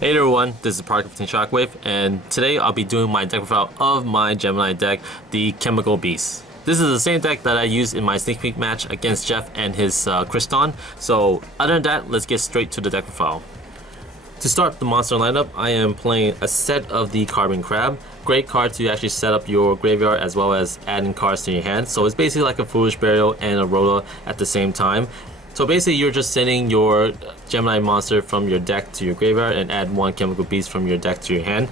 Hey everyone, this is Park of Shockwave, and today I'll be doing my deck profile of my Gemini deck, the Chemical Beast. This is the same deck that I used in my sneak peek match against Jeff and his Kriston. So other than that, let's get straight to the deck profile. To start the monster lineup, I am playing a set of the Carbon Crab. Great card to actually set up your graveyard as well as adding cards to your hand. So it's basically like a Foolish Burial and a Rhoda at the same time. So basically you're just sending your Gemini monster from your deck to your graveyard and add one Chemical Beast from your deck to your hand.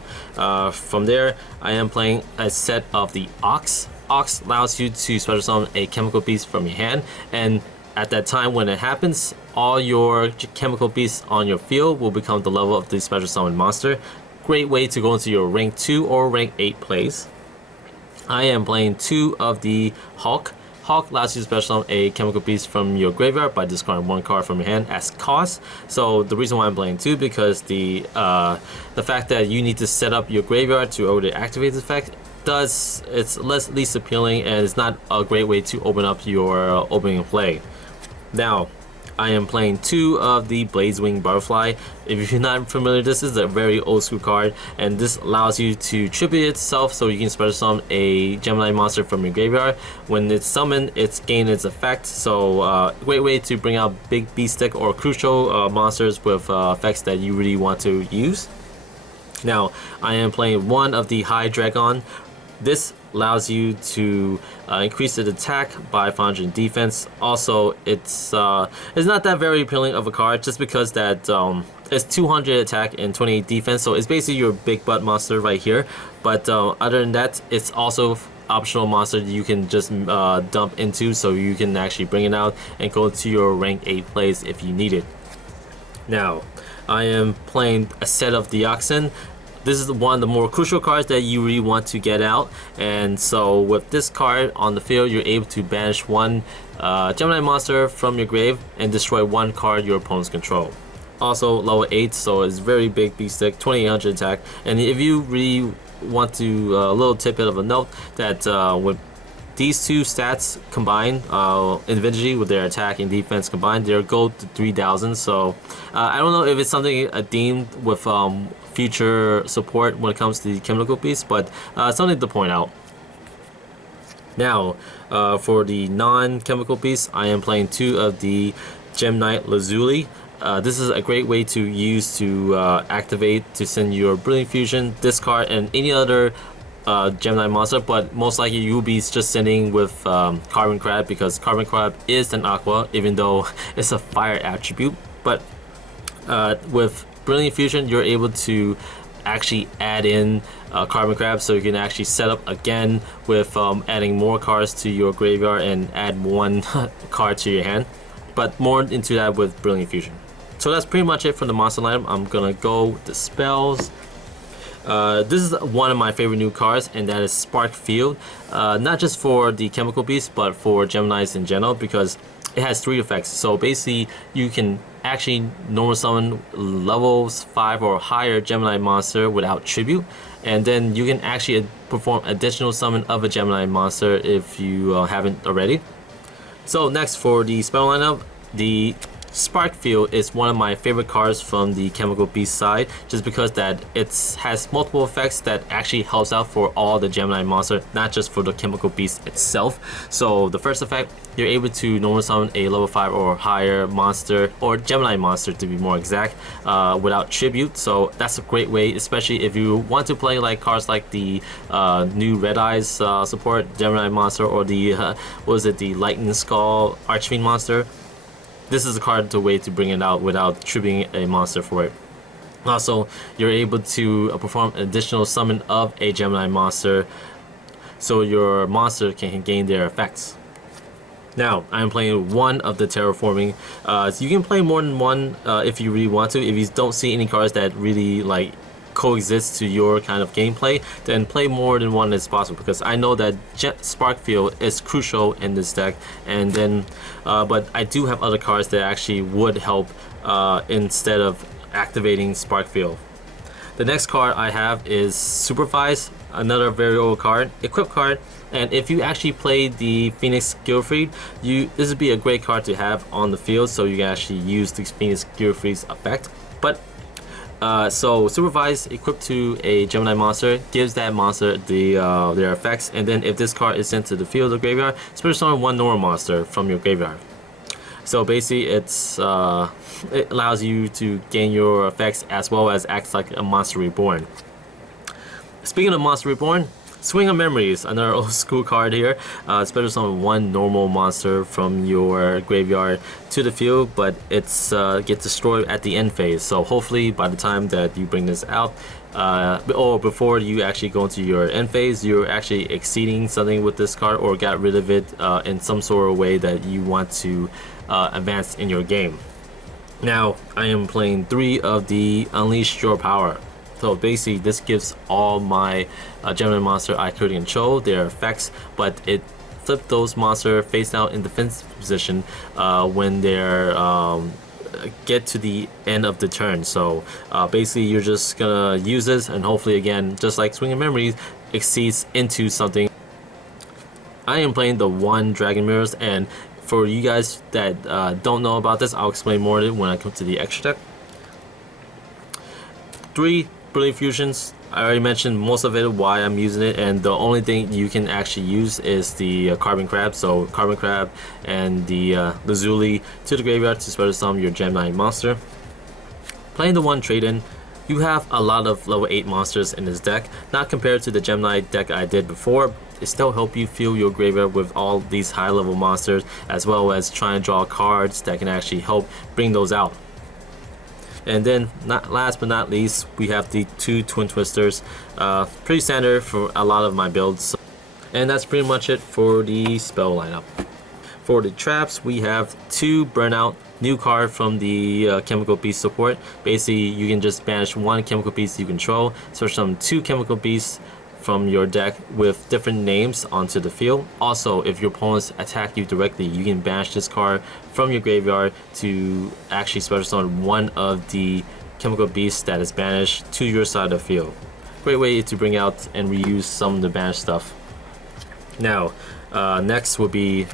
From there, I am playing a set of the Ox. Ox allows you to special summon a Chemical Beast from your hand, and at that time when it happens, all your Chemical Beasts on your field will become the level of the special summon monster. Great way to go into your rank 2 or rank 8 plays. I am playing 2 of the Hulk. Hulk allows you to special summon a Chemical Beast from your graveyard by discarding 1 card from your hand as cost. So the reason why I'm playing 2 because the fact that you need to set up your graveyard to already activate this effect it's least appealing, and it's not a great way to open up your opening play. Now, I am playing 2 of the Blazewing Butterfly. If you're not familiar, this is a very old school card, and this allows you to tribute itself so you can special summon a Gemini monster from your graveyard. When it's summoned, it's gained its effect, so great way to bring out big beast deck or crucial monsters with effects that you really want to use. Now, I am playing 1 of the High Dragon. This allows you to increase its attack by 500 defense. Also, it's not that very appealing of a card just because that it's 200 attack and 28 defense, so it's basically your big butt monster right here. But other than that, it's also optional monster that you can just dump into, so you can actually bring it out and go to your rank 8 plays if you need it. Now, I am playing a set of Deoxin. This is one of the more crucial cards that you really want to get out, and so with this card on the field, you're able to banish 1 Gemini monster from your grave and destroy 1 card your opponents control. Also level 8, so it's very big beast deck, 2800 attack, and if you really want to, a little tidbit of a note that with these 2 stats combined, individually with their attack and defense combined, they'll go to 3000. So I don't know if it's something deemed with future support when it comes to the Chemical Beast, but something to point out. Now, for the non-Chemical Beast, I am playing 2 of the Gem Knight Lazuli. This is a great way to use to activate to send your Brilliant Fusion, discard, and any other Gemini monster, but most likely you'll be just sending with Carbon Crab because Carbon Crab is an aqua, even though it's a fire attribute. But with Brilliant Fusion, you're able to actually add in Carbon Crab, so you can actually set up again with adding more cards to your graveyard and add 1 card to your hand. But more into that with Brilliant Fusion. So that's pretty much it for the monster lineup. I'm gonna go with the spells. This is one of my favorite new cards, and that is Spark Field. Not just for the Chemical Beast, but for Geminis in general, because it has 3 effects. So basically, you can actually normal summon levels 5 or higher Gemini monster without tribute, and then you can actually perform additional summon of a Gemini monster if you haven't already. So next, for the spell lineup, the Spark Field is one of my favorite cards from the Chemical Beast side, just because that it has multiple effects that actually helps out for all the Gemini monster, not just for the Chemical Beast itself. So the first effect, you're able to normal summon a level 5 or higher monster, or Gemini monster to be more exact, without tribute. So that's a great way, especially if you want to play like cards like the new Red Eyes support Gemini monster, or the the Lightning Skull Archfiend monster. This is a card to way to bring it out without tributing a monster for it. Also, you're able to perform additional summon of a Gemini monster, so your monster can gain their effects. Now, I'm playing 1 of the Terraforming. So you can play more than 1 if you really want to. If you don't see any cards that really like coexist to your kind of gameplay, then play more than 1 as possible, because I know that Spark Field is crucial in this deck, and then but I do have other cards that actually would help instead of activating Spark Field. The next card I have is Supervise, another very old card, equip card, and if you actually play the Phoenix Gilfried, this would be a great card to have on the field, so you can actually use the Phoenix Gilfried's effect. But So Supervise equipped to a Gemini monster gives that monster their effects, and then if this card is sent to the field or graveyard, special summon one normal monster from your graveyard. So basically, it allows you to gain your effects as well as acts like a monster reborn. Speaking of monster reborn, Swing of Memories, another old school card here. Special summon one normal monster from your graveyard to the field, but it's gets destroyed at the end phase. So hopefully by the time that you bring this out, or before you actually go into your end phase, you're actually exceeding something with this card or got rid of it in some sort of way that you want to advance in your game. Now I am playing 3 of the Unleash Your Power. So basically, this gives all my Gemini monster I currently control their effects, but it flips those monsters face out in defense position when they're get to the end of the turn. So basically, you're just gonna use this, and hopefully, again, just like Swing of Memories, exceeds into something. I am playing the 1 Dragon Mirrors, and for you guys that don't know about this, I'll explain more of it when I come to the extra deck. 3 Brilliant Fusions. I already mentioned most of it, why I'm using it, and the only thing you can actually use is the Carbon Crab. So Carbon Crab and the Lazuli to the graveyard to special summon your Gemini monster. Playing the 1 Trade-In, you have a lot of level 8 monsters in this deck, not compared to the Gemini deck I did before. It still helps you fill your graveyard with all these high level monsters, as well as try and draw cards that can actually help bring those out. And then, last but not least, we have the 2 Twin Twisters. Pretty standard for a lot of my builds. And that's pretty much it for the spell lineup. For the traps, we have 2 Burnout, new card from the Chemical Beast support. Basically, you can just banish 1 Chemical Beast you control, search some 2 Chemical Beasts from your deck with different names onto the field. Also, if your opponents attack you directly, you can banish this card from your graveyard to actually special summon 1 of the Chemical Beasts that is banished to your side of the field. Great way to bring out and reuse some of the banished stuff. Now, next would be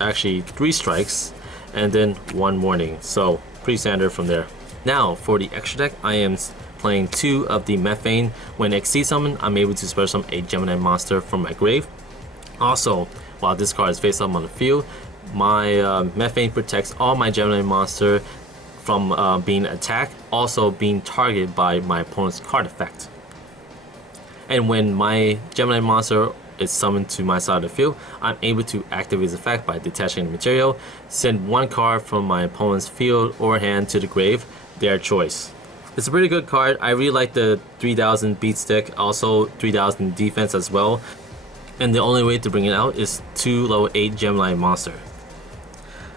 actually 3 strikes and then 1 warning. So pretty standard from there. Now for the extra deck, I am playing 2 of the Methane. When Exceed Summon, I'm able to special summon a Gemini monster from my grave. Also, while this card is face up on the field, my Methane protects all my Gemini monster from being attacked, also being targeted by my opponent's card effect. And when my Gemini monster is summoned to my side of the field, I'm able to activate its effect by detaching the material, send 1 card from my opponent's field or hand to the grave, their choice. It's a pretty good card. I really like the 3000 beat stick, also 3000 defense as well. And the only way to bring it out is 2 level 8 Gemini monster.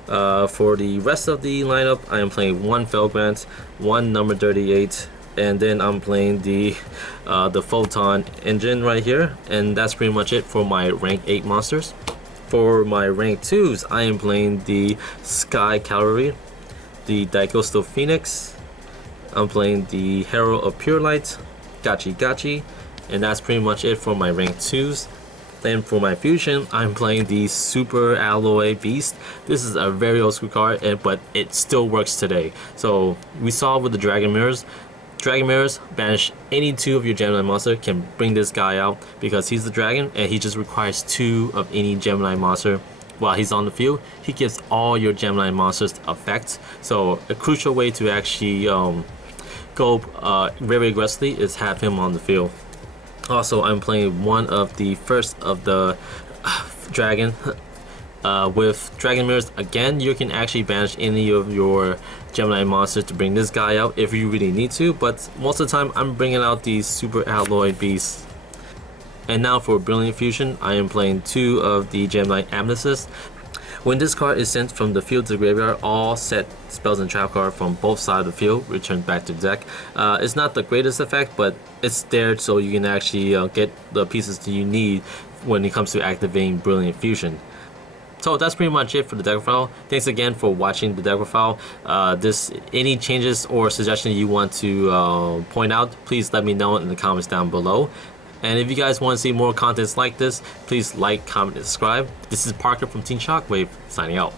For the rest of the lineup, I am playing 1 Felgrant, 1 number 38, and then I'm playing the Photon engine right here, and that's pretty much it for my rank 8 monsters. For my rank 2s, I am playing the Sky Cavalry, the Dicoastal Phoenix, I'm playing the Herald of Pure Light, Gachi Gachi, and that's pretty much it for my rank 2s. Then for my fusion, I'm playing the Super Alloy Beast. This is a very old school card, but it still works today. So we saw with the Dragon Mirrors. Dragon Mirrors, banish any 2 of your Gemini monster, can bring this guy out because he's the dragon and he just requires 2 of any Gemini monster. While he's on the field, he gives all your Gemini monsters effects. So a crucial way to actually go very aggressively is have him on the field. Also, I'm playing 1 of the first of the dragon. With Dragon Mirrors, again, you can actually banish any of your Gemini monsters to bring this guy out if you really need to, but most of the time I'm bringing out these Super Alloy Beasts. And now for Brilliant Fusion, I am playing 2 of the Gemini Amethyst. When this card is sent from the field to the graveyard, all set spells and trap cards from both sides of the field return back to the deck. It's not the greatest effect, but it's there so you can actually get the pieces that you need when it comes to activating Brilliant Fusion. So that's pretty much it for the deck profile. Thanks again for watching the deck profile. Any changes or suggestions you want to point out, please let me know in the comments down below. And if you guys want to see more contents like this, please like, comment, and subscribe. This is Parker from Team Shockwave, signing out.